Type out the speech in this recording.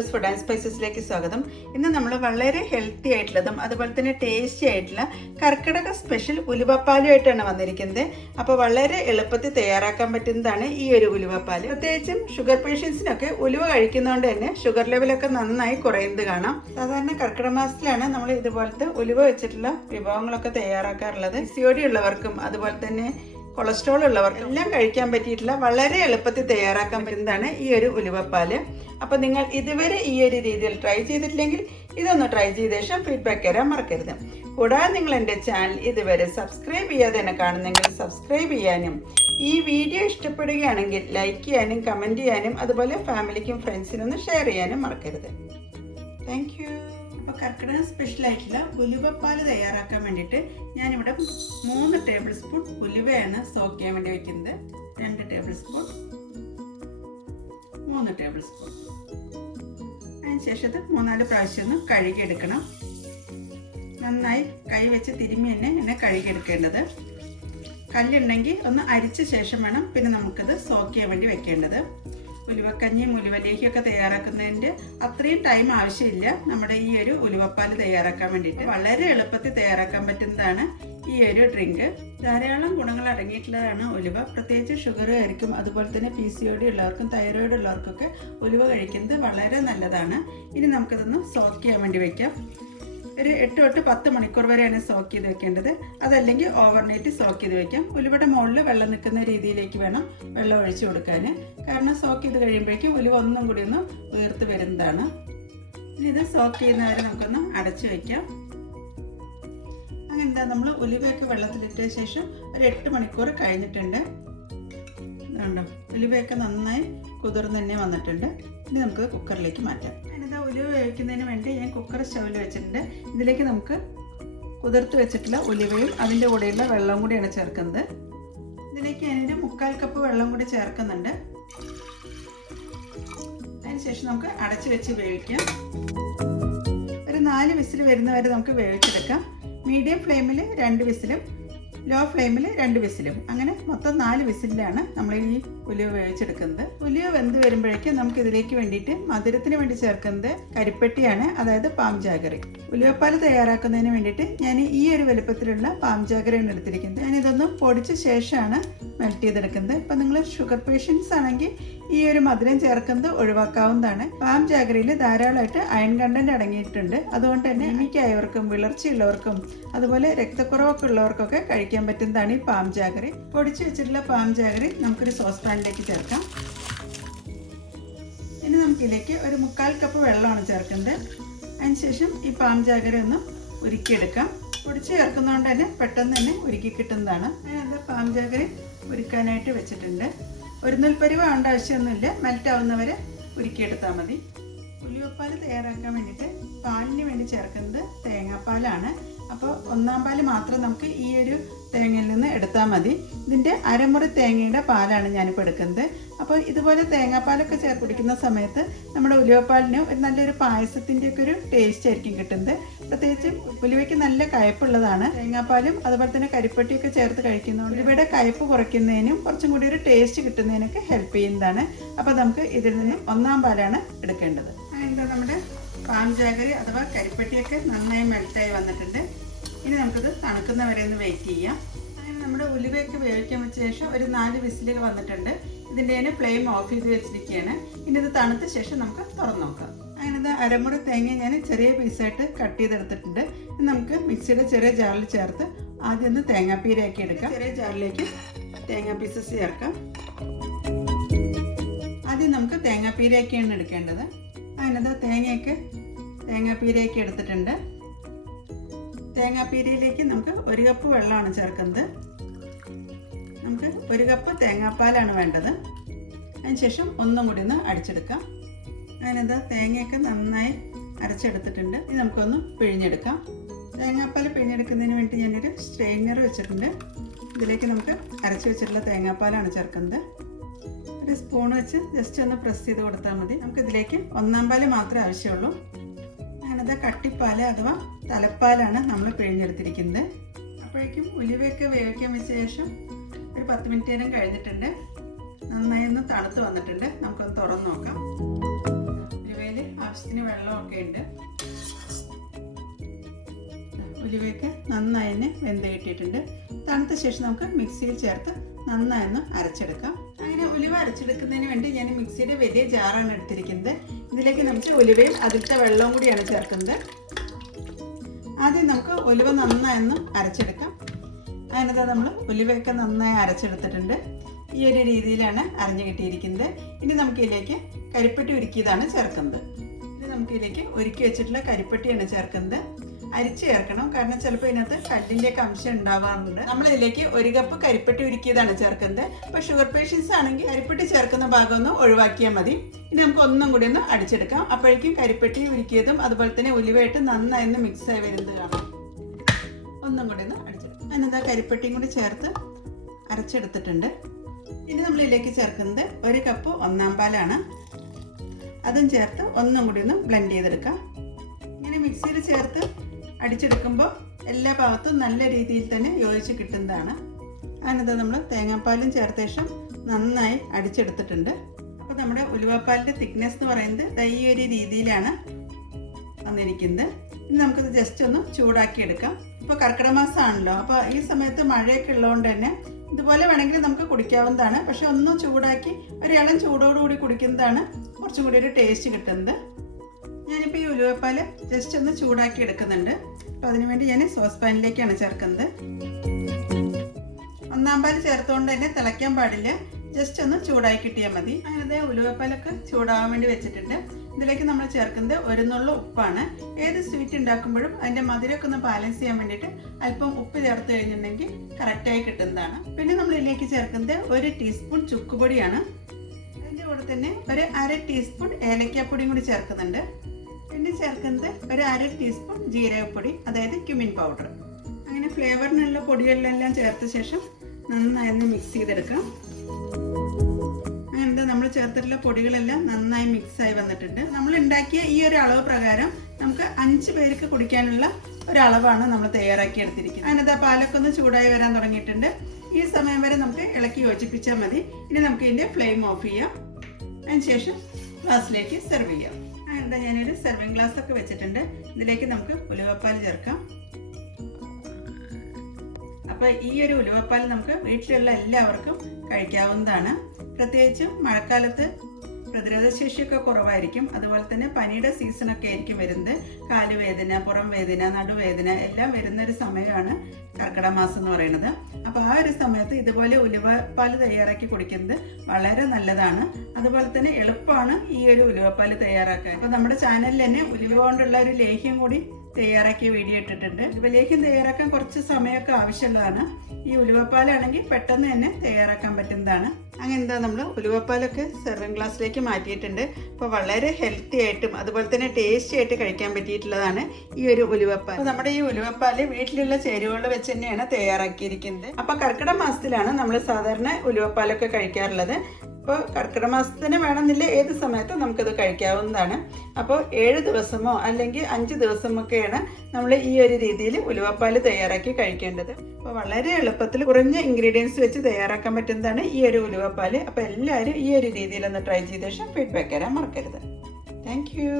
സുധസ് food and സ്പൈസസിലേക്ക് സ്വാഗതം. ഇന്ന് നമ്മൾ വളരെ ഹെൽത്തി ആയിട്ടുള്ളതും അതുപോലെ തന്നെ ടേസ്റ്റി ആയിട്ടുള്ള കർക്കിടക സ്പെഷ്യൽ ഉലുവപ്പാലുമായിട്ടാണ് വന്നിരിക്കുന്നത്. അപ്പോൾ വളരെ എളുപ്പത്തിൽ തയ്യാറാക്കാൻ പറ്റുന്നതാണ് ഈ ഒരു ഉലുവപ്പാൽ. പ്രത്യേകിച്ചും ഷുഗർ പേഷ്യൻസിനൊക്കെ ഉലുവ കഴിക്കുന്നതുകൊണ്ട് തന്നെ ഷുഗർ ലെവലൊക്കെ നന്നായി കുറയുന്നത് കാണാം. സാധാരണ കർക്കിടക മാസത്തിലാണ് നമ്മൾ ഇതുപോലത്തെ ഉലുവ വെച്ചിട്ടുള്ള വിഭവങ്ങളൊക്കെ തയ്യാറാക്കാറുള്ളത്. PCOD ഉള്ളവർക്കും അതുപോലെ തന്നെ കൊളസ്ട്രോൾ ഉള്ളവർക്ക് എല്ലാം കഴിക്കാൻ പറ്റിയിട്ടുള്ള വളരെ എളുപ്പത്തിൽ തയ്യാറാക്കാൻ പറ്റുന്നതാണ് ഈ ഒരു ഉലുവപ്പാല്. അപ്പോൾ നിങ്ങൾ ഇതുവരെ ഈ ഒരു രീതിയിൽ ട്രൈ ചെയ്തിട്ടില്ലെങ്കിൽ ഇതൊന്ന് ട്രൈ ചെയ്ത ശേഷം ഫീഡ്ബാക്ക് തരാൻ മറക്കരുത്. കൂടാതെ നിങ്ങൾ എൻ്റെ ചാനൽ ഇതുവരെ സബ്സ്ക്രൈബ് ചെയ്യാതെ തന്നെ കാണുന്നെങ്കിൽ സബ്സ്ക്രൈബ് ചെയ്യാനും ഈ വീഡിയോ ഇഷ്ടപ്പെടുകയാണെങ്കിൽ ലൈക്ക് ചെയ്യാനും കമൻറ്റ് ചെയ്യാനും അതുപോലെ ഫാമിലിക്കും ഫ്രണ്ട്സിനും ഒന്ന് ഷെയർ ചെയ്യാനും മറക്കരുത്. Thank you. അപ്പോൾ കർക്കിടക സ്പെഷ്യലായിട്ടുള്ള ഉലുവപ്പാൽ തയ്യാറാക്കാൻ വേണ്ടിയിട്ട് ഞാനിവിടെ 3 ടേബിൾ സ്പൂൺ ഉലുവയാണ് സോക്ക് ചെയ്യാൻ വേണ്ടി വയ്ക്കുന്നത്. 2 ടേബിൾ സ്പൂൺ, 3 ടേബിൾ സ്പൂൺ. അതിനുശേഷം 3-4 പ്രാവശ്യം ഒന്ന് കഴുകിയെടുക്കണം. നന്നായി കൈ വെച്ച് തിരുമ്മി തന്നെ കഴുകിയെടുക്കേണ്ടത്. കല്ലുണ്ടെങ്കിൽ ഒന്ന് അരിച്ച ശേഷം വേണം പിന്നെ നമുക്കിത് സോക്ക് ചെയ്യാൻ വേണ്ടി വെക്കേണ്ടത്. ഉലുവക്കഞ്ഞിയും ഉലുവലേഹിയൊക്കെ തയ്യാറാക്കുന്നതിൻ്റെ അത്രയും ടൈം ആവശ്യമില്ല നമ്മുടെ ഈ ഒരു ഉലുവപ്പാൽ തയ്യാറാക്കാൻ വേണ്ടിയിട്ട്. വളരെ എളുപ്പത്തിൽ തയ്യാറാക്കാൻ പറ്റുന്നതാണ് ഈ ഒരു ഡ്രിങ്ക്. ധാരാളം ഗുണങ്ങൾ അടങ്ങിയിട്ടുള്ളതാണ് ഉലുവ. പ്രത്യേകിച്ച് ഷുഗറുകാർക്കും അതുപോലെ തന്നെ PCOD ഉള്ളവർക്കും തൈറോയിഡ് ഉള്ളവർക്കൊക്കെ ഉലുവ കഴിക്കുന്നത് വളരെ നല്ലതാണ്. ഇനി നമുക്കിതൊന്ന് സോക്ക് ചെയ്യാൻ വേണ്ടി വയ്ക്കാം. ഒരു 8 തൊട്ട് 10 മണിക്കൂർ വരെയാണ് സോക്ക് ചെയ്ത് വെക്കേണ്ടത്. അതല്ലെങ്കിൽ ഓവർനൈറ്റ് സോക്ക് ചെയ്ത് വെക്കാം. ഉലുവയുടെ മുകളിൽ വെള്ളം നിൽക്കുന്ന രീതിയിലേക്ക് വേണം വെള്ളം ഒഴിച്ചു കൊടുക്കാൻ. കാരണം സോക്ക് ചെയ്ത് കഴിയുമ്പോഴേക്കും ഉലുവ ഒന്നും കൂടി ഒന്ന് വീർത്ത് വരുന്നതാണ്. ഇനി ഇത് സോക്ക് ചെയ്യുന്നവരെ നമുക്കൊന്ന് അടച്ചു വയ്ക്കാം. അങ്ങനെ നമ്മൾ ഉലുവയൊക്കെ വെള്ളത്തിലിട്ട ശേഷം ഒരു 8 മണിക്കൂർ കഴിഞ്ഞിട്ടുണ്ട്. ഇതുണ്ടോ, ഉലുവയൊക്കെ നന്നായി കുതിർന്ന് തന്നെ വന്നിട്ടുണ്ട്. ഇനി നമുക്ക് കുക്കറിലേക്ക് മാറ്റാം. ഞാനിത് ഉലുവ വേവിക്കുന്നതിന് വേണ്ടി ഞാൻ കുക്കർ സ്റ്റൗവിൽ വെച്ചിട്ടുണ്ട്. ഇതിലേക്ക് നമുക്ക് കുതിർത്ത് വെച്ചിട്ടുള്ള ഉലുവയും അതിൻ്റെ കൂടെയുള്ള വെള്ളവും കൂടിയാണ് ചേർക്കുന്നത്. ഇതിലേക്ക് ഞാനൊരു 1/4 കപ്പ് വെള്ളം കൂടി ചേർക്കുന്നുണ്ട്. അതിനുശേഷം നമുക്ക് അടച്ചു വെച്ച് വേവിക്കാം. ഒരു 4 വിസിൽ വരുന്നവരെ നമുക്ക് വേവിച്ചെടുക്കാം. മീഡിയം ഫ്ലെയിമിൽ 2 വിസിലും ലോ ഫ്ലെയിമിൽ 2 വിസിലും, അങ്ങനെ മൊത്തം 4 വിസിലാണ് നമ്മൾ ഈ ഉലുവ വേവിച്ചെടുക്കുന്നത്. ഉലുവ വെന്ത് വരുമ്പോഴേക്കും നമുക്ക് ഇതിലേക്ക് വേണ്ടിയിട്ട് മധുരത്തിന് വേണ്ടി ചേർക്കുന്നത് കരിപ്പെട്ടിയാണ്, അതായത് പാം ജാഗറി. ഉലുവപ്പാൽ തയ്യാറാക്കുന്നതിന് വേണ്ടിയിട്ട് ഞാൻ ഈ ഒരു വലുപ്പത്തിലുള്ള പാം ജാഗറിയാണ് എടുത്തിരിക്കുന്നത്. ഞാനിതൊന്ന് പൊടിച്ച ശേഷമാണ് മെൽറ്റ് ചെയ്തെടുക്കുന്നത്. ഇപ്പം നിങ്ങൾ ഷുഗർ പേഷ്യൻസ് ആണെങ്കിൽ ഈ ഒരു മധുരം ചേർക്കുന്നത് ഒഴിവാക്കാവുന്നതാണ്. പാം ജാഗറിയിൽ ധാരാളമായിട്ട് അയൺ കണ്ടന്റ് അടങ്ങിയിട്ടുണ്ട്. അതുകൊണ്ട് തന്നെ എനിക്കായവർക്കും വിളർച്ചയുള്ളവർക്കും അതുപോലെ രക്തക്കുറവൊക്കെ ഉള്ളവർക്കൊക്കെ കഴിക്കാൻ പറ്റുന്നതാണ് ഈ പാം ജാഗറി. പൊടിച്ചു വെച്ചിട്ടുള്ള പാം ജാഗറി നമുക്കൊരു സോസ് പാനിലേക്ക് ചേർക്കാം. ഇനി നമുക്കിതിലേക്ക് ഒരു 1/4 കപ്പ് വെള്ളമാണ് ചേർക്കുന്നത്. അതിനുശേഷം ഈ പാം ജാഗറി ഒന്ന് ഉരുക്കിയെടുക്കാം. പൊടിച്ച് ചേർക്കുന്നതുകൊണ്ട് തന്നെ പെട്ടെന്ന് തന്നെ ഉരുക്കി കിട്ടുന്നതാണ്. ഞാനത് പാം ജാഗറി ഉരുക്കാനായിട്ട് വെച്ചിട്ടുണ്ട്. ഒരു നൂൽപ്പരിവ് ആവേണ്ട ആവശ്യമൊന്നുമില്ല, മെൽറ്റ് ആവുന്നവരെ ഉരുക്കിയെടുത്താൽ മതി. ഉലുവപ്പാൽ തയ്യാറാക്കാൻ വേണ്ടിയിട്ട് പാലിന് വേണ്ടി ചേർക്കുന്നത് തേങ്ങാപ്പാലാണ്. അപ്പോൾ 1/4 പാൽ മാത്രം നമുക്ക് ഈ ഒരു തേങ്ങയിൽ നിന്ന് എടുത്താൽ മതി. ഇതിൻ്റെ അരമുറി തേങ്ങയുടെ പാലാണ് ഞാനിപ്പോൾ എടുക്കുന്നത്. അപ്പോൾ ഇതുപോലെ തേങ്ങാപ്പാലൊക്കെ കുടിക്കുന്ന സമയത്ത് നമ്മുടെ ഉലുവപ്പാലിന് ഒരു നല്ലൊരു പായസത്തിൻ്റെയൊക്കെ ഒരു ടേസ്റ്റ് ആയിരിക്കും കിട്ടുന്നത്. പ്രത്യേകിച്ച് ഉലുവയ്ക്ക് നല്ല കയ്പ്പുള്ളതാണ്. തേങ്ങാപ്പാലും അതുപോലെ തന്നെ കരിപ്പെട്ടിയൊക്കെ ചേർത്ത് കഴിക്കുന്നതുകൊണ്ട് ഉലുവയുടെ കയ്പ്പ് കുറയ്ക്കുന്നതിനും കുറച്ചും കൂടി ഒരു ടേസ്റ്റ് കിട്ടുന്നതിനൊക്കെ ഹെൽപ്പ് ചെയ്യുന്നതാണ്. അപ്പോൾ നമുക്ക് ഇതിൽ നിന്ന് 1/4 പാലാണ് എടുക്കേണ്ടത്. അതിൻ്റെ നമ്മുടെ പാം ജാഗറി അഥവാ കരിപ്പെട്ടിയൊക്കെ നന്നായി മെൽറ്റായി വന്നിട്ടുണ്ട്. ഇനി നമുക്കിത് തണുക്കുന്നവരെ ഒന്ന് വെയിറ്റ് ചെയ്യാം. അങ്ങനെ നമ്മുടെ ഉലുവയൊക്കെ വേവിക്കാൻ വെച്ച ശേഷം ഒരു 4 വിസിലൊക്കെ വന്നിട്ടുണ്ട്. ഇതിൻ്റെ തന്നെ ഫ്ലെയിം ഓഫ് ചെയ്ത് വെച്ചിരിക്കുകയാണ്. ഇനി ഇത് തണുത്ത ശേഷം നമുക്ക് തുറന്നു നോക്കാം. അങ്ങനെ ഇത് അരമുറി തേങ്ങ ഞാൻ ചെറിയ പീസായിട്ട് കട്ട് ചെയ്തെടുത്തിട്ടുണ്ട്. നമുക്ക് മിക്സിയുടെ ചെറിയ ജാറിൽ ചേർത്ത് ആദ്യം ഒന്ന് തേങ്ങാപ്പീരയാക്കി എടുക്കാം. ചെറിയ ജാറിലേക്ക് തേങ്ങാ പീസസ് ചേർക്കാം. ആദ്യം നമുക്ക് തേങ്ങാപ്പീരയാക്കിയാണ് എടുക്കേണ്ടത്. അതിനത് തേങ്ങാപ്പീരയാക്കി എടുത്തിട്ടുണ്ട്. തേങ്ങാപ്പീരയിലേക്ക് നമുക്ക് 1 കപ്പ് വെള്ളമാണ് ചേർക്കുന്നത്. നമുക്ക് 1 കപ്പ് തേങ്ങാപ്പാലാണ് വേണ്ടത്. അതിനുശേഷം ഒന്നും കൂടി ഒന്ന് അടിച്ചെടുക്കാം. അതിനെന്താ തേങ്ങയൊക്കെ നന്നായി അരച്ചെടുത്തിട്ടുണ്ട്. ഇനി നമുക്കൊന്ന് പിഴിഞ്ഞെടുക്കാം. തേങ്ങാപ്പാൽ പിഴിഞ്ഞെടുക്കുന്നതിന് വേണ്ടി ഞാനൊരു സ്ട്രെയിനർ വെച്ചിട്ടുണ്ട്. ഇതിലേക്ക് നമുക്ക് അരച്ച് വെച്ചിട്ടുള്ള തേങ്ങാപ്പാലാണ് ചേർക്കുന്നത്. ഒരു സ്പൂൺ വെച്ച് ജസ്റ്റ് ഒന്ന് പ്രസ് ചെയ്ത് കൊടുത്താൽ മതി. നമുക്കിതിലേക്ക് 1/4 പാൽ മാത്രമേ ആവശ്യമുള്ളൂ. അങ്ങനത്തെ കട്ടിപ്പാൽ അഥവാ തലപ്പാലാണ് നമ്മൾ പിഴിഞ്ഞെടുത്തിരിക്കുന്നത്. അപ്പോഴേക്കും ഉലുവയൊക്കെ വേവിക്കാൻ വെച്ച ശേഷം ഒരു 10 മിനിറ്റ് നേരം കഴിഞ്ഞിട്ടുണ്ട്. നന്നായി ഒന്ന് തണുത്ത് വന്നിട്ടുണ്ട്. നമുക്കൊന്ന് തുറന്ന് നോക്കാം. ഉലുവയിൽ ആവശ്യത്തിന് വെള്ളമൊക്കെ ഉണ്ട്. ഉലുവയൊക്കെ നന്നായി തന്നെ വെന്ത് കിട്ടിയിട്ടുണ്ട്. തണുത്ത ശേഷം നമുക്ക് മിക്സിയിൽ ചേർത്ത് നന്നായി അരച്ചെടുക്കാം. അങ്ങനെ ഉലുവ അരച്ചെടുക്കുന്നതിന് വേണ്ടി ഞാൻ മിക്സിയുടെ വലിയ ജാറാണ് എടുത്തിരിക്കുന്നത്. ഇതിലേക്ക് നമുക്ക് ഉലുവയും അതിലത്തെ വെള്ളവും കൂടിയാണ് ചേർക്കുന്നത്. ആദ്യം നമുക്ക് ഉലുവ നന്നായി അരച്ചെടുക്കാം. അതിനകത്ത് നമ്മൾ ഉലുവയൊക്കെ നന്നായി അരച്ചെടുത്തിട്ടുണ്ട്. ഈ ഒരു രീതിയിലാണ് അരഞ്ഞു കിട്ടിയിരിക്കുന്നത്. ഇനി നമുക്കിതിലേക്ക് കരിപ്പെട്ടി ഉരുക്കിയതാണ് ചേർക്കുന്നത്. ഇനി നമുക്കിതിലേക്ക് ഉരുക്കി വെച്ചിട്ടുള്ള കരിപ്പെട്ടിയാണ് ചേർക്കുന്നത്. അരിച്ച് ചേർക്കണം, കാരണം ചിലപ്പോൾ ഇതിനകത്ത് കല്ലിൻ്റെയൊക്കെ അംശം ഉണ്ടാവാറുണ്ട്. നമ്മളിതിലേക്ക് 1 കപ്പ് കരിപ്പെട്ടി ഉരുക്കിയതാണ് ചേർക്കുന്നത്. ഇപ്പോൾ ഷുഗർ പേഷ്യൻസ് ആണെങ്കിൽ കരിപ്പെട്ടി ചേർക്കുന്ന ഭാഗം ഒന്ന് ഒഴിവാക്കിയാൽ മതി. ഇനി നമുക്ക് ഒന്നും കൂടി ഒന്ന് അടിച്ചെടുക്കാം. അപ്പോഴേക്കും കരിപ്പെട്ടി ഉരുക്കിയതും അതുപോലെ തന്നെ ഉലുവയായിട്ട് നന്നായി മിക്സായി വരുന്നത് കാണാം. ഒന്നും കൂടി ഒന്ന് അടിച്ചെടുക്കാം. അതിനെന്താ കരിപ്പെട്ടിയും കൂടി ചേർത്ത് അരച്ചെടുത്തിട്ടുണ്ട്. ഇനി നമ്മളിതിലേക്ക് ചേർക്കുന്നത് 1 കപ്പ് 1/4 പാലാണ്. അതും ചേർത്ത് ഒന്നും കൂടി ഒന്ന് ബ്ലെൻഡ് ചെയ്തെടുക്കാം. ഇങ്ങനെ മിക്സിയിൽ ചേർത്ത് അടിച്ചെടുക്കുമ്പോൾ എല്ലാ ഭാഗത്തും നല്ല രീതിയിൽ തന്നെ യോജിച്ച് കിട്ടുന്നതാണ്. അതിനകത്ത് നമ്മൾ തേങ്ങാപ്പാലും ചേർത്ത ശേഷം നന്നായി അടിച്ചെടുത്തിട്ടുണ്ട്. അപ്പോൾ നമ്മുടെ ഉലുവപ്പാലിൻ്റെ തിക്നെസ് എന്ന് പറയുന്നത് ഈ ഒരു രീതിയിലാണ് വന്നിരിക്കുന്നത്. ഇനി നമുക്കിത് ജസ്റ്റ് ഒന്ന് ചൂടാക്കി എടുക്കാം. ഇപ്പോൾ കർക്കിടക മാസമാണല്ലോ, അപ്പോൾ ഈ സമയത്ത് മഴയൊക്കെ ഉള്ളതുകൊണ്ട് തന്നെ ഇതുപോലെ വേണമെങ്കിൽ നമുക്ക് കുടിക്കാവുന്നതാണ്. പക്ഷെ ഒന്ന് ചൂടാക്കി ഒരു ഇളം ചൂടോടുകൂടി കുടിക്കുന്നതാണ് കുറച്ചും കൂടി ഒരു ടേസ്റ്റ് കിട്ടുന്നത്. ഞാനിപ്പോൾ ഈ ഉലുവപ്പാൽ ജസ്റ്റ് ഒന്ന് ചൂടാക്കി എടുക്കുന്നുണ്ട്. അപ്പോൾ അതിനുവേണ്ടി ഞാൻ സോസ് പാനിലേക്കാണ് ചേർക്കുന്നത്. 1/4 പാൽ ചേർത്തുകൊണ്ട് തന്നെ തിളയ്ക്കാൻ പാടില്ല, ജസ്റ്റ് ഒന്ന് ചൂടാക്കി കിട്ടിയാൽ മതി. അങ്ങനെ ഉലുവപ്പാലൊക്കെ ചൂടാവാൻ വേണ്ടി വെച്ചിട്ടുണ്ട്. ഇതിലേക്ക് നമ്മൾ ചേർക്കുന്നത് 1 നുള്ളു ഉപ്പാണ്. ഏത് സ്വീറ്റ് ഉണ്ടാക്കുമ്പോഴും അതിൻ്റെ മധുരമൊക്കെ ഒന്ന് ബാലൻസ് ചെയ്യാൻ വേണ്ടിയിട്ട് അല്പം ഉപ്പ് ചേർത്ത് കഴിഞ്ഞിട്ടുണ്ടെങ്കിൽ കറക്റ്റായി കിട്ടുന്നതാണ്. പിന്നെ നമ്മൾ ഇതിലേക്ക് ചേർക്കുന്നത് 1 ടീസ്പൂൺ ചുക്കുപൊടിയാണ്. അതിൻ്റെ കൂടെ തന്നെ 1/2 ടീസ്പൂൺ ഏലക്കാപ്പൊടിയും കൂടി ചേർക്കുന്നുണ്ട്. പിന്നെ ചേർക്കുന്നത് 1/2 ടീസ്പൂൺ ജീരകപ്പൊടി, അതായത് ക്യുമിൻ പൗഡർ. അങ്ങനെ ഫ്ലേവറിനുള്ള പൊടികളിലെല്ലാം ചേർത്ത ശേഷം നന്നായി മിക്സ് ചെയ്തെടുക്കാം. അങ്ങനെ നമ്മൾ ചേർത്തിട്ടുള്ള പൊടികളെല്ലാം നന്നായി മിക്സായി വന്നിട്ടുണ്ട്. നമ്മൾ ഉണ്ടാക്കിയ ഈ ഒരു അളവ് പ്രകാരം നമുക്ക് 5 പേർക്ക് കുടിക്കാനുള്ള ഒരളവാണ് നമ്മൾ തയ്യാറാക്കി എടുത്തിരിക്കുന്നത്. അതിനകത്ത് ആ പാലൊക്കെ ഒന്ന് ചൂടായി വരാൻ തുടങ്ങിയിട്ടുണ്ട്. ഈ സമയം വരെ നമുക്ക് ഇളക്കി യോജിപ്പിച്ചാൽ മതി. ഇനി നമുക്ക് ഇതിൻ്റെ ഫ്ലെയിം ഓഫ് ചെയ്യാം. അതിനുശേഷം ഗ്ലാസ്സിലേക്ക് സെർവ് ചെയ്യാം. അതിനകത്ത് ഞാനൊരു സെർവിങ് ഗ്ലാസ് ഒക്കെ വെച്ചിട്ടുണ്ട്. ഇതിലേക്ക് നമുക്ക് ഉലുവപ്പാൽ ചേർക്കാം. അപ്പോൾ ഈ ഒരു ഉലുവപ്പാൽ നമുക്ക് വീട്ടിലുള്ള എല്ലാവർക്കും കഴിക്കാവുന്നതാണ്. പ്രത്യേകിച്ചും മഴക്കാലത്ത് പ്രതിരോധശേഷിയൊക്കെ കുറവായിരിക്കും. അതുപോലെ തന്നെ പനിയുടെ സീസണൊക്കെ ആയിരിക്കും വരുന്നത്. കാലുവേദന, പുറം വേദന, നടുവേദന എല്ലാം വരുന്നൊരു സമയമാണ് കർക്കിടക മാസം എന്ന് പറയുന്നത്. അപ്പോൾ ആ ഒരു സമയത്ത് ഇതുപോലെ ഉലുവപ്പാൽ തയ്യാറാക്കി കുടിക്കുന്നത് വളരെ നല്ലതാണ്. അതുപോലെ തന്നെ എളുപ്പമാണ് ഈ ഒരു ഉലുവപ്പാൽ തയ്യാറാക്കാൻ. അപ്പോൾ നമ്മുടെ ചാനലിൽ തന്നെ ഉലുവ കൊണ്ടുള്ള ഒരു ലേഹ്യം കൂടി തയ്യാറാക്കിയ വീഡിയോ ഇട്ടിട്ടുണ്ട്. ലേഹ്യം തയ്യാറാക്കാൻ കുറച്ച് സമയമൊക്കെ ആവശ്യമുള്ളതാണ്. ഈ ഉലുവപ്പാലാണെങ്കിൽ പെട്ടെന്ന് തന്നെ തയ്യാറാക്കാൻ പറ്റുന്നതാണ്. അങ്ങനെ നമ്മൾ ഉലുവപ്പാലൊക്കെ സെർവിങ് ഗ്ലാസ്സിലേക്ക് മാറ്റിയിട്ടുണ്ട്. അപ്പോൾ വളരെ ഹെൽത്തി ആയിട്ടും അതുപോലെ തന്നെ ടേസ്റ്റി ആയിട്ട് കഴിക്കാൻ പറ്റിയിട്ടുള്ളതാണ് ഈ ഒരു ഉലുവപ്പാൽ. അപ്പോൾ നമ്മുടെ ഈ ഉലുവപ്പാൽ വീട്ടിലുള്ള ചേരുവകൾ വെച്ച് തന്നെയാണ് തയ്യാറാക്കിയിരിക്കുന്നത്. അപ്പോൾ കർക്കിടക മാസത്തിലാണ് നമ്മൾ സാധാരണ ഉലുവപ്പാലൊക്കെ കഴിക്കാറുള്ളത്. അപ്പോൾ കർക്കിടക മാസത്തിന് വേണമെന്നില്ല, ഏത് സമയത്തും നമുക്കത് കഴിക്കാവുന്നതാണ്. അപ്പോൾ 7 ദിവസമോ അല്ലെങ്കിൽ 5 ദിവസമൊക്കെയാണ് നമ്മൾ ഈ ഒരു രീതിയിൽ ഉലുവപ്പാൽ തയ്യാറാക്കി കഴിക്കേണ്ടത്. അപ്പോൾ വളരെ എളുപ്പത്തിൽ കുറഞ്ഞ ഇൻഗ്രീഡിയൻസ് വെച്ച് തയ്യാറാക്കാൻ പറ്റുന്നതാണ് ഈ ഒരു ഉലുവപ്പാൽ. അപ്പോൾ എല്ലാവരും ഈ ഒരു രീതിയിലൊന്ന് ട്രൈ ചെയ്ത ശേഷം ഫീഡ്ബാക്ക് തരാൻ മറക്കരുത്. Thank you.